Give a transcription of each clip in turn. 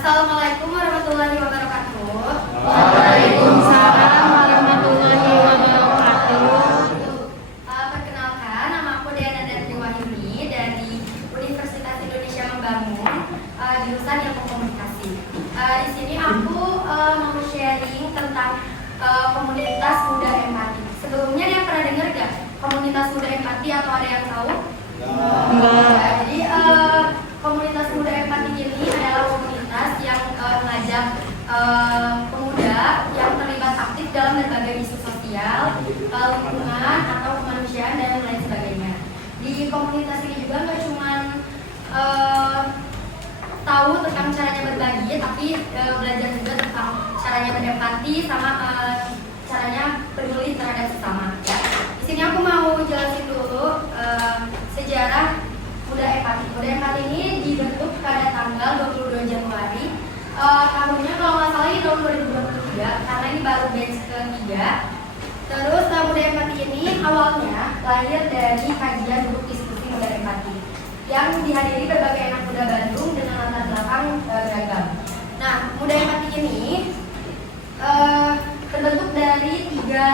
Assalamualaikum warahmatullahi wabarakatuh. Waalaikumsalam warahmatullahi wabarakatuh. Perkenalkan, nama aku Diana Darti Wahyuni dari Universitas Indonesia Membangun, jurusan Ilmu Komunikasi. Di sini aku mau sharing tentang komunitas muda empati. Sebelumnya dia pernah dengar gak komunitas muda empati atau ada yang tahu? Enggak. Jadi komunitas muda empati ini adalah komunitas yang mengajak pemuda yang terlibat aktif dalam berbagai isu sosial, lingkungan atau kemanusiaan dan lain sebagainya. Di komunitas ini juga nggak cuma tahu tentang caranya berbagi, tapi belajar juga tentang caranya berempati sama caranya peduli terhadap sesama. Ya. Di sini aku mau jelasin dulu sejarah Muda Empati. Muda Empati ini dibentuk pada tanggal 22 Januari. Tahunnya kalau nggak salah ini tahun 2023 karena ini baru batch ketiga. Terus Muda Empati ini awalnya lahir dari kajian grup diskusi Muda Empati yang dihadiri berbagai anak muda Bandung dengan latar belakang beragam. Nah, Muda Empati ini terbentuk dari tiga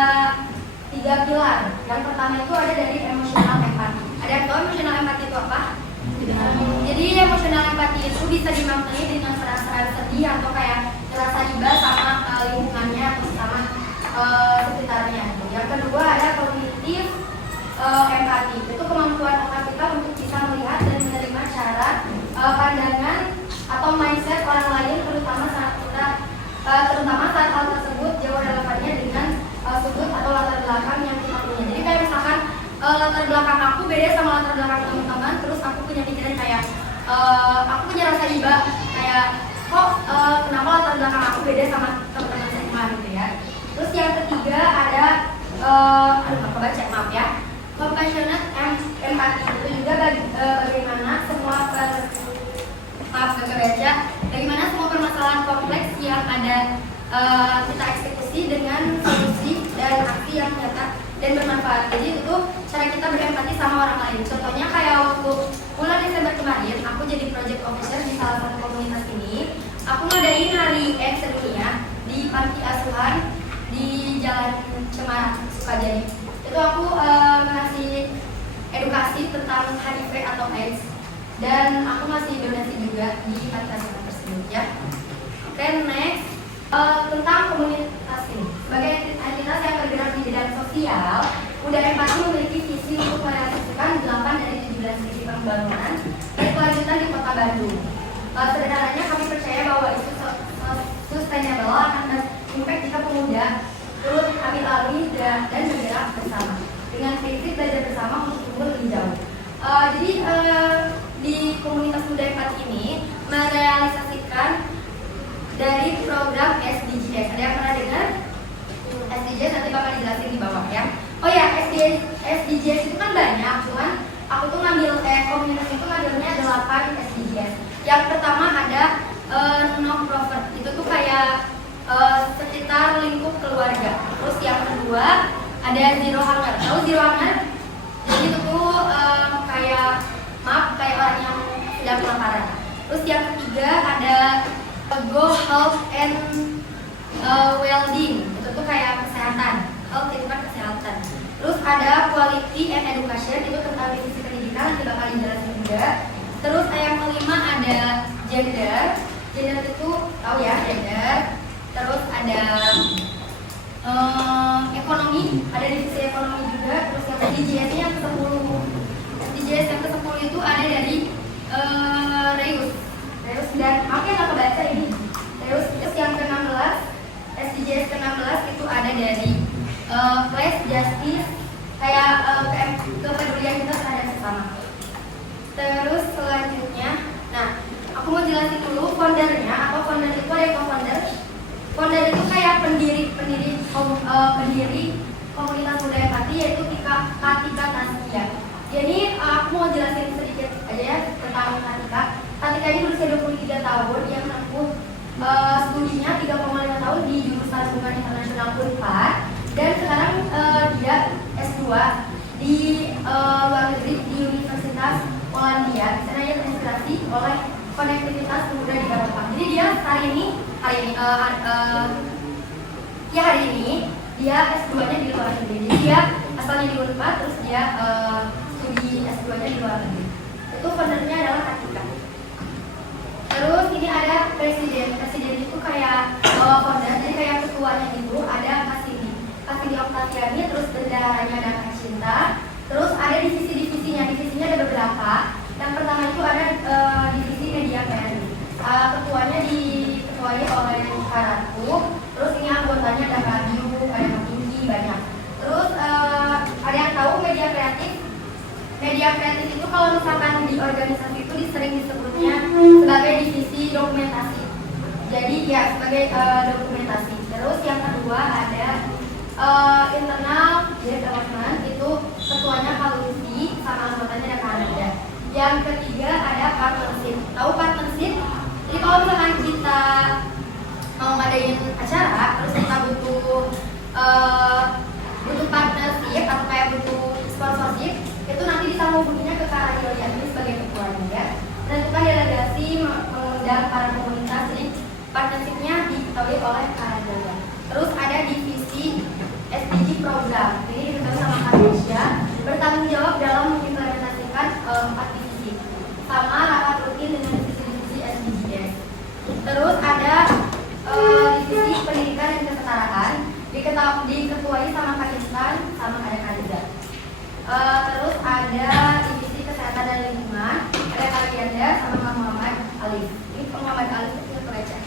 pilar. Yang pertama itu ada dari emosional empati. Ada yang tahu emosional empati itu apa? Jadi emosional empati itu bisa dimaknai dengan perasaan sedih atau kayak ngerasa iba sama lingkungannya atau sama sekitarnya. Yang kedua ada kognitif empati. Itu kemampuan otak kita untuk bisa melihat dan menerima cara pandangan atau mindset orang lain, terutama saat hal tersebut jauh relevannya dengan sudut atau latar belakang yang kita punya. Jadi kayak misalkan latar belakang aku beda sama latar belakang teman-teman, terus aku punya pikiran kayak aku punya rasa iba kayak kok kenapa latar belakang aku beda sama teman-teman SMA gitu ya. Terus yang ketiga ada nggak kebaca, maaf ya, compassionate empathy. Itu juga bagaimana bagaimana semua permasalahan kompleks yang ada kita eksekusi dengan solusi dan aksi yang nyata dan bermanfaat. Jadi itu tuh cara kita berempati sama orang lain. Contohnya kayak waktu bulan Desember kemarin, aku jadi project officer di salah satu komunitas ini. Aku ngadain hari AIDS sedunia di panti asuhan di Jalan Cemara, Sukajadi. Itu aku ngasih edukasi tentang HIV atau AIDS dan aku ngasih donasi juga di panti asuhan tersebut ya. Oke, next. Tentang komunitas ini. Sebagai entitas yang bergerak di bidang sosial, Muda Empati memiliki visi untuk merealisasikan 8 dari 17 visi pembangunan berkelanjutan di Kota Bandung. Sederhananya kami percaya bahwa isu sustainable akan berimpact jika pemuda turut ambil-alih dan bergerak bersama dengan prinsip belajar bersama untuk tumbuh lebih jauh. Jadi di komunitas Muda Empati ini merealisasikan dari program SDGs. Ada yang pernah dengar? SDGs nanti bakal dijelasin di bawah ya. Oh ya, SDGs itu kan banyak, cuman aku tuh ngambil komunitas itu ngambilnya 8 SDGs. Yang pertama ada no profit. Itu tuh kayak sekitar lingkup keluarga. Terus yang kedua ada zero hunger. Tahu zero hunger? Jadi itu tuh kayak orang yang sedang kelaparan. Terus yang ketiga ada go health and well-being. Itu tuh kayak kesehatan. Health itu kan kesehatan. Terus ada quality and education. Itu tentang divisi pendidikan, nanti bakal dijelasin juga. Terus yang kelima ada gender. Gender itu tahu ya, gender. Terus ada ekonomi. Ada divisi ekonomi juga. Terus yang SDGs yang ke-10. SDGs yang ke-10 itu ada dari Reus dan aku yang nggak kebaca ini. Terus yang ke-16 SDGs ke-16 itu ada dari class justice, kayak kepedulian kita terhadap sesama. Terus selanjutnya, nah aku mau jelasin dulu foundernya. Atau founder itu ada yang founder. Founder itu kayak pendiri komunitas Muda Empati, yaitu Katika Taskia. Jadi aku mau jelasin sedikit aja ya tentang Katika. Katika ini berusia 23 tahun, yang menempuh studinya 3,5 tahun di jurusan Hubungan Internasional Unpad, dan sekarang dia S2 di luar negeri di Universitas Polandia. Di sana ia terinspirasi oleh konektivitas pemuda di Eropa. Jadi dia hari ini dia S2-nya di luar negeri. Jadi dia asalnya di Unpad, terus dia studi S2-nya di luar negeri. Itu foundernya adalah Katika. Terus ini ada presiden itu kayak founder, jadi kayak ketuanya itu ada Kasini Oktaviani, terus bendaharanya ada Kak Cinta. Terus ada divisinya ada beberapa. Yang pertama itu ada divisi media PRI. Ketuanya diketuai oleh Karatu. Terus ini anggotanya ada Radio, ada Tinggi, banyak. Terus ada yang tahu media kreatif? Media kreatif itu kalau misalkan di organisasi itu sering disebutnya sebagai divisi dokumentasi. Jadi ya sebagai dokumentasi. Terus yang kedua ada internal development, itu ketuanya Kalusi sama anggotanya ada Kanada. Yang ketiga ada partnership. Tahu partnership? Jadi kalau misalkan kita mau ngadain acara, terus kita butuh partnership atau kayak butuh sponsorship, itu nanti bisa menghubunginya ke Kak Radiolia ini sebagai ketuanya ya. Menentukan delegasi, mengundang para komunitas, jadi partnershipnya diketahui oleh Kak Radiolia. Terus ada divisi SDG program, ini diketahui sama Kak Desya, bertanggung jawab dalam mengimplementasikan 4 divisi, sama rapat rutin dengan divisi SDGs. Terus ada divisi pendidikan dan kesetaraan, diketuai sama Kak Intan, sama ada Kak Riza. Terus ada divisi kesehatan dan lingkungan, ada Kak Yanda sama Kak Muhammad Alif. Ini Kak Muhammad Alif itu pelajar.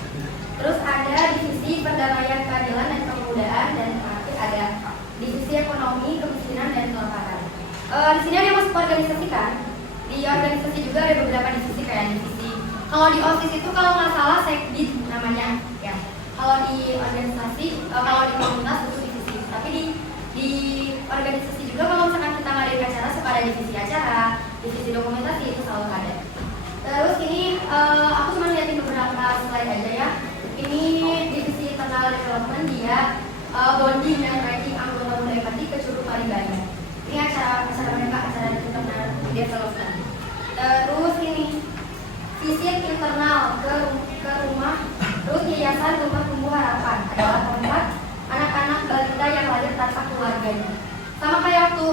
Terus ada divisi perdamaian, keadilan dan kemudaan, dan terakhir ada divisi ekonomi, kemiskinan dan kelaparan. Di sini ada yang masuk organisasi kan? Di organisasi juga ada beberapa divisi kayak divisi. Kalau di OSIS itu kalau nggak salah sekdit namanya ya. Kalau di organisasi, kalau di komunitas itu divisi. Tapi di organisasi juga kalau misalkan kita ngadain acara suka ada divisi acara, divisi dokumentasi itu selalu ada. Terus ini aku cuma liatin beberapa slide aja ya. Ini divisi internal development, dia bonding dan training anggota muda empati ke Curug Maribaya. Ini acara mereka, acara internal development. Terus ini visit internal ke rumah, terus yayasan Rumah Tumbuh Harapan adalah tempat anak-anak balita yang lahir tanpa keluarganya. Sama kayak waktu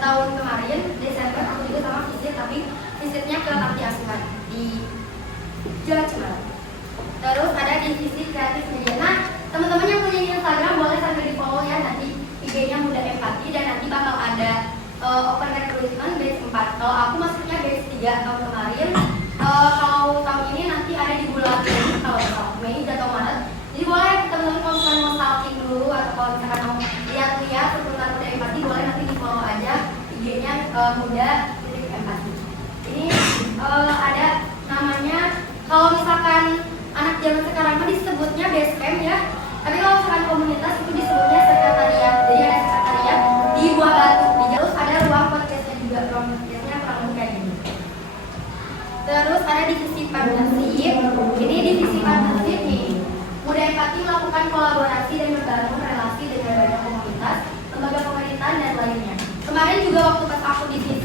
tahun kemarin Desember aku juga sama visit, tapi visitnya ke panti asuhan di Jawa Cemara. Terus ada divisi kreatif media. Nah, teman-teman yang punya Instagram boleh sambil di follow ya, nanti IG-nya Muda Empati, dan nanti bakal ada open recruitment batch 4. Kalau aku masuknya batch 3 tahun kemarin. Kalau tahun ini nanti ada di bulan Mei, kalau Mei atau Maret. Jadi boleh teman-teman kalau misalkan mau stalking dulu atau kalau misalkan mau lihat-lihat seputar Muda Empati, boleh nanti di follow aja IG-nya Muda-Empati. Ini ada namanya, kalau misalkan anak zaman sekarang mah disebutnya base camp ya. Tapi kalau misalkan komunitas itu disebutnya sekretariat. Jadi ada sekretariat di Buah Batu. Terus ada ruang podcastnya juga, ruang podcastnya kurang lebih kayak gini. Terus ada divisi partnership. Ini divisi partnership nih. Muda Empati melakukan kolaborasi dan membangun relasi dengan banyak komunitas, lembaga pemerintahan dan lainnya. Kemarin juga waktu pas aku visit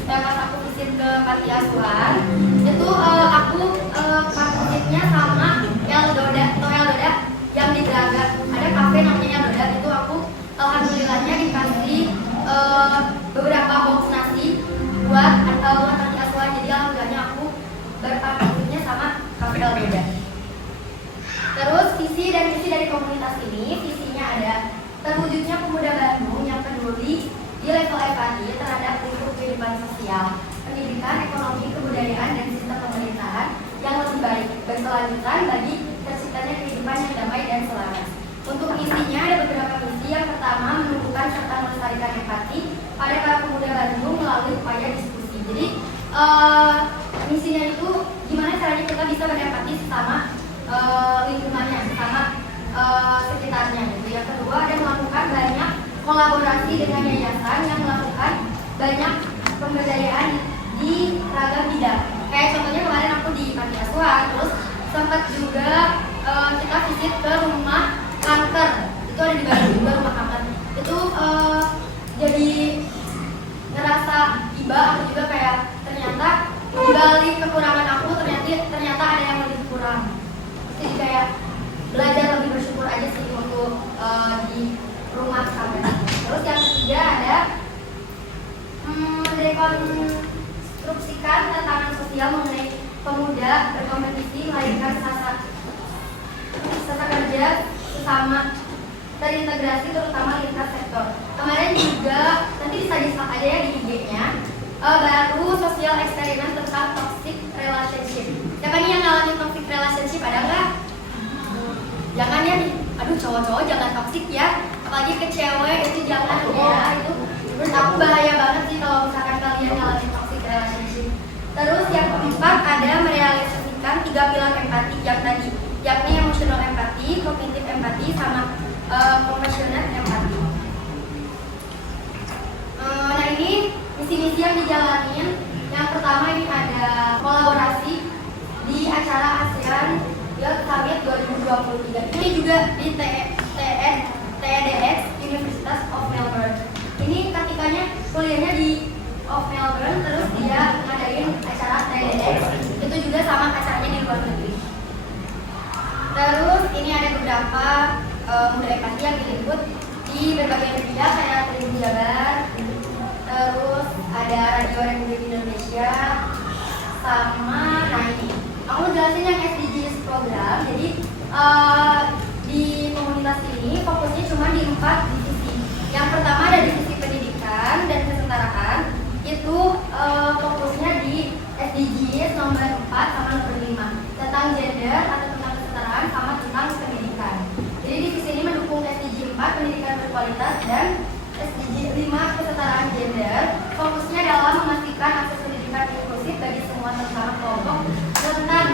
ke panti asuhan, itu aku partnershipnya sama Eldoda yang di Braga. Ada kafe namanya Eldoda, itu aku alhamdulillahnya dikasih beberapa box nasi buat panti asuhan. Jadi alhamdulillahnya aku berpartnershipnya sama kafe Eldoda. Terus visi dan misi dari komunitas ini, visinya ada terwujudnya pemuda Bandung yang peduli di level empati terhadap lingkup kehidupan sosial, pendidikan, ekonomi, kebudayaan, dan sistem pemerintahan yang lebih baik, berkelanjutan bagi terciptanya kehidupan yang damai dan selaras. Untuk misinya ada beberapa misi. Yang pertama, menumbuhkan serta melestarikan empati pada para pemuda Bandung melalui upaya diskusi. Jadi misinya itu gimana caranya kita bisa berempati sama lingkungannya, sama sekitarnya gitu. Yang kedua, ada melakukan banyak kolaborasi dengan yayasan yang melakukan banyak pemberdayaan di ragam bidang. Kayak contohnya kemarin aku di panti asuhan, terus sempat juga kita visit ke rumah kanker. Itu ada di Bandung juga rumah kanker. Itu jadi ngerasa iba, aku juga kayak ternyata dibalik kekurangan aku ternyata ada yang lebih kurang. Jadi kayak muda berkompetisi melahirkan sasa kerja sesama terintegrasi terutama lintas sektor. Kemarin juga nanti bisa di-share aja ya di IG-nya. Baru sosial eksperimen tentang toxic relationship. Siapa nih yang ngalamin toxic relationship, ada nggak? Jangan ya nih, aduh cowok-cowok jangan toxic ya, apalagi ke cewek itu jangan ya, itu menurut aku bahaya banget sih kalau misalkan kalian ngalamin toxic relationship. Terus yang keempat ada merealisasikan 3 pilar empati yang tadi, yakni emotional empati, cognitive empati, sama compassionate empati. Nah ini misi-misi yang dijalanin. Yang pertama ini ada kolaborasi di acara ASEAN Youth Summit 2023. Ini juga di TEDx Universitas of Melbourne. Ini ketikanya kuliahnya di of Melbourne, terus dia ngadain acara TEDx. Itu juga sama acaranya di luar negeri. Terus ini ada beberapa muda empati yang diliput di berbagai media kayak Tribun Jabar, terus ada Radio Republik Indonesia, sama nah ini aku jelasin yang SDGs program. Jadi di komunitas ini fokusnya cuma di 4 divisi. Yang pertama ada divisi pendidikan dan kesetaraan, itu fokusnya di SDGs nomor 4 sama nomor 5 tentang gender atau tentang kesetaraan sama tentang pendidikan. Jadi divisi ini mendukung SDG 4 pendidikan berkualitas dan SDG 5 kesetaraan gender. Fokusnya dalam memastikan akses pendidikan inklusif bagi semua terutama kelompok dengan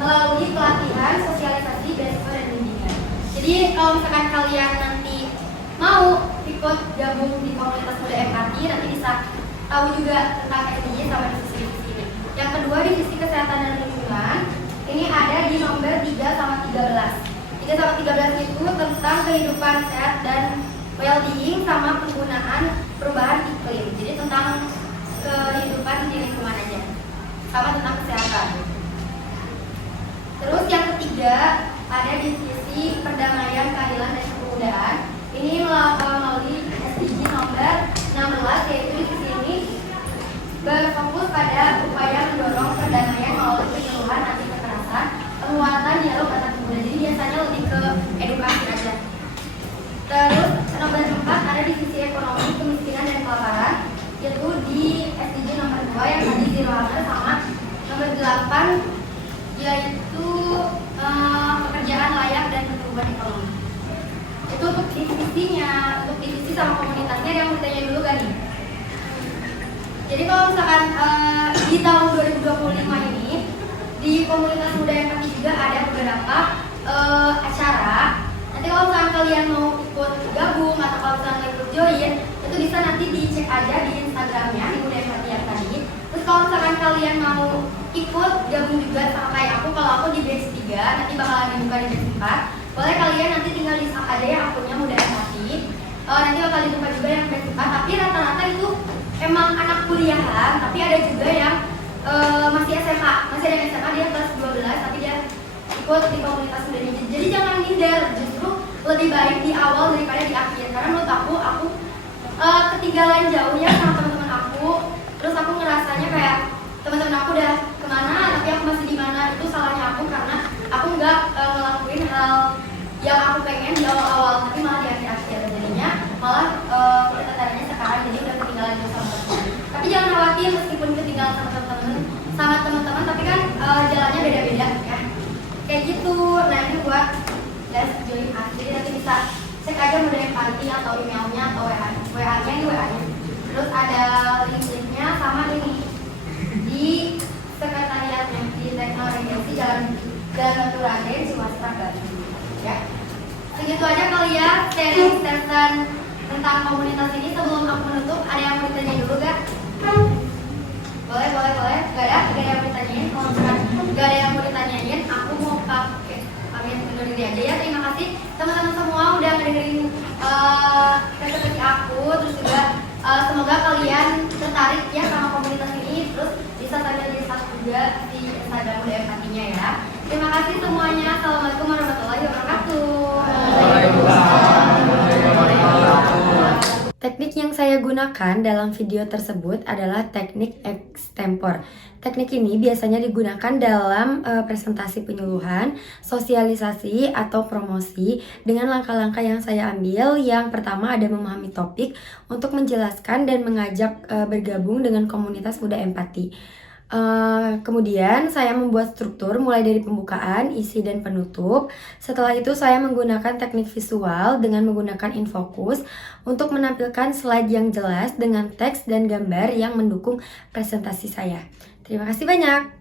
melalui pelatihan, sosialisasi, beasiswa dan bimbingan. Jadi kalau misalkan kalian nanti mau ikut gabung di komunitas muda empati, nanti bisa tahu juga tentang SDG sama divisi ini. Yang kedua divisi kesehatan dan lingkungan, ini ada di nomor 3 sama 13. 3 sama 13 itu tentang kehidupan sehat dan well-being sama penggunaan perubahan iklim. Jadi tentang kehidupan di lingkungan aja, sama tentang kesehatan. Terus yang ketiga ada divisi perdamaian, keadilan dan kepemudaan. Ini melalui SDG nomor 16, yaitu divisi ini berfokus pada upaya mendorong perdamaian melalui penyuluhan anti kekerasan, penguatan dialog antar pemuda. Jadi biasanya lebih ke edukasi aja. Terus nomor 4 ada divisi ekonomi, kemiskinan dan kelaparan, yaitu di SDG nomor 2 yang tadi zero hunger, sama nomor 8 yaitu pekerjaan layak dan pertumbuhan ekonomi. Itu untuk divisinya, untuk divisi sama komunitasnya. Ada yang mau ditanya dulu gak nih? Jadi kalau misalkan di tahun 2025 ini di komunitas muda empati juga ada beberapa acara. Nanti kalau misalkan kalian mau ikut gabung atau kalau misalkan mau ikut join, itu bisa nanti dicek aja di Instagramnya di muda empati yang tadi. Terus kalau misalkan kalian mau ikut gabung juga sama kayak aku, kalau aku di batch 3 nanti bakalan dibuka di batch 4, boleh kalian nanti tinggal di aja ya akunnya muda empati. Nanti bakal dibuka juga yang batch 4, tapi rata-rata itu emang anak kuliahan, tapi ada juga yang masih SMA, masih ada yang SMA dia kelas 12 tapi dia ikut di komunitas muda ini. Jadi jangan minder, justru lebih baik di awal daripada di akhir. Karena menurut aku ketinggalan jauh ya sama teman-teman aku. Terus aku ngerasanya kayak teman-teman aku udah kemana, tapi aku masih di mana. Itu salahnya aku karena aku nggak ngelakuin hal yang aku pengen di awal-awal, tapi malah di akhir-akhir. Jadinya malah pertanyaan sekarang jadi udah ketinggalan jauh sama teman-teman. Tapi jangan khawatir meskipun ketinggalan sama teman-teman, tapi kan jalannya beda-beda ya. Kayak gitu. Nah ini buat guys join us. Jadi nanti bisa cek aja muda empati atau emailnya atau WA-nya ini WA-nya. Terus ada link-linknya sama ini di sekretariatnya di Teknologi Jalan Batu Raden, Sumatera Barat. Ya. Segitu aja kali ya sharing session tentang komunitas ini. Sebelum aku menutup, ada yang mau ditanya dulu gak? Boleh. Gak ada yang mau ditanyain. Kalau misalkan gak ada yang mau ditanyain, aku mau pamit undur diri aja ya. Terima kasih teman-teman semua udah ngedengerin presentasi aku. Terus juga semoga kalian tertarik ya sama komunitas ini. Terus bisa sambil di share juga di Instagram muda empatinya ya. Terima kasih semuanya. Assalamualaikum warahmatullahi wabarakatuh. Teknik yang saya gunakan dalam video tersebut adalah teknik extempor. Teknik ini biasanya digunakan dalam presentasi penyuluhan, sosialisasi, atau promosi dengan langkah-langkah yang saya ambil. Yang pertama ada memahami topik untuk menjelaskan dan mengajak bergabung dengan komunitas muda empati. Kemudian saya membuat struktur mulai dari pembukaan, isi, dan penutup. Setelah itu saya menggunakan teknik visual dengan menggunakan infocus untuk menampilkan slide yang jelas dengan teks dan gambar yang mendukung presentasi saya. Terima kasih banyak.